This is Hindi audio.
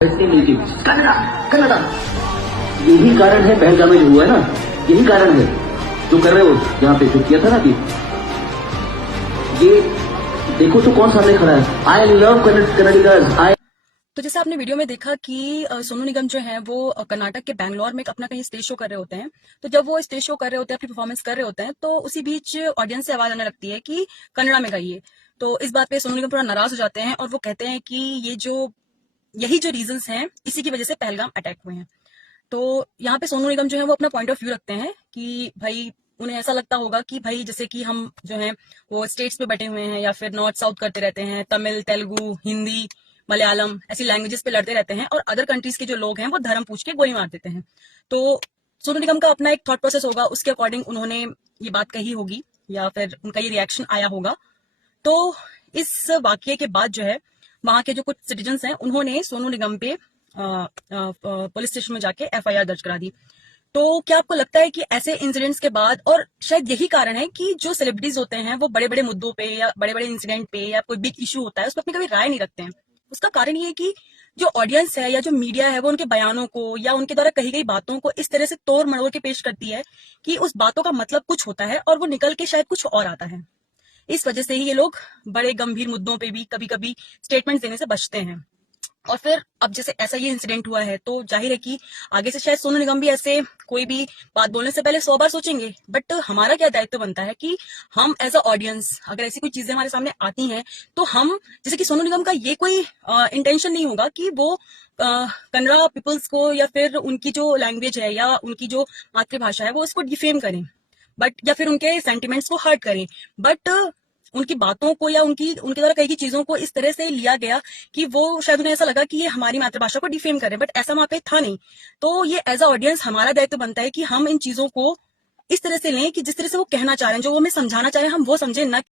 वैसे मिलती कन्नड़ा कन्नड़ा। यही कारण है पहलगाम में जो हुआ है ना, यही कारण है जो कर रहे हो यहाँ पे जो किया था ना अभी। ये देखो तो कौन सामने खड़ा है। I love कन्नडिगास। आई तो जैसे आपने वीडियो में देखा कि सोनू निगम जो है वो कर्नाटक के बैंगलोर में अपना कहीं स्टेज शो कर रहे होते हैं। तो जब वो स्टेज शो कर रहे होते हैं, अपनी परफॉर्मेंस कर रहे होते हैं, तो उसी बीच ऑडियंस से आवाज आने लगती है कि कन्नड़ा में गाइए। तो इस बात पे सोनू निगम थोड़ा नाराज हो जाते हैं और वो कहते हैं कि यही जो रीजंस हैं, इसी की वजह से पहलगाम अटैक हुए हैं। तो यहाँ पे सोनू निगम जो है वो अपना पॉइंट ऑफ व्यू रखते हैं कि भाई उन्हें ऐसा लगता होगा कि भाई जैसे कि हम जो है वो स्टेट्स पे बटे हुए हैं या फिर नॉर्थ साउथ करते रहते हैं, तमिल, तेलुगु, हिंदी, मलयालम ऐसी लैंग्वेजेस पे लड़ते रहते हैं और अदर कंट्रीज के जो लोग हैं वो धर्म पूछ के गोली मार देते हैं। तो सोनू निगम का अपना एक थॉट प्रोसेस होगा, उसके अकॉर्डिंग उन्होंने ये बात कही होगी या फिर उनका ये रिएक्शन आया होगा। तो इस वाकये के बाद जो है वहां के जो कुछ सिटीजन्स हैं उन्होंने सोनू निगम पे पुलिस स्टेशन में जाके एफआईआर दर्ज करा दी। तो क्या आपको लगता है कि ऐसे इंसिडेंट्स के बाद, और शायद यही कारण है कि जो सेलिब्रिटीज होते हैं वो बड़े बड़े मुद्दों पे या बड़े बड़े इंसिडेंट पे या कोई बिग इशू होता है उस पर अपनी कभी राय नहीं रखते हैं। उसका कारण ये है कि जो ऑडियंस है या जो मीडिया है वो उनके बयानों को या उनके द्वारा कही गई बातों को इस तरह से तोड़ मरोड़ के पेश करती है कि उस बातों का मतलब कुछ होता है और वो निकल के शायद कुछ और आता है। इस वजह से ही ये लोग बड़े गंभीर मुद्दों पे भी कभी कभी स्टेटमेंट देने से बचते हैं। और फिर अब जैसे ऐसा ये इंसिडेंट हुआ है तो जाहिर है कि आगे से शायद सोनू निगम भी ऐसे कोई भी बात बोलने से पहले 100 बार सोचेंगे। बट हमारा क्या दायित्व बनता है कि हम एज अ ऑडियंस अगर ऐसी कोई चीजें हमारे सामने आती हैं तो हम, जैसे कि सोनू निगम का ये कोई इंटेंशन नहीं होगा कि वो कन्नड़ा पीपल्स को या फिर उनकी जो लैंग्वेज है या उनकी जो मातृभाषा है वो उसको डिफेम करें, बट या फिर उनके सेंटिमेंट्स को हर्ट करें। बट उनकी बातों को या उनके द्वारा कही गई चीजों को इस तरह से लिया गया कि वो शायद उन्हें ऐसा लगा कि ये हमारी मातृभाषा को डिफेम करे, बट ऐसा वहां पे था नहीं। तो ये एज अ ऑडियंस हमारा दायित्व बनता है कि हम इन चीजों को इस तरह से लें कि जिस तरह से वो कहना चाह रहे हैं, जो वो हमें समझाना चाह रहे हैं हम वो समझे, ना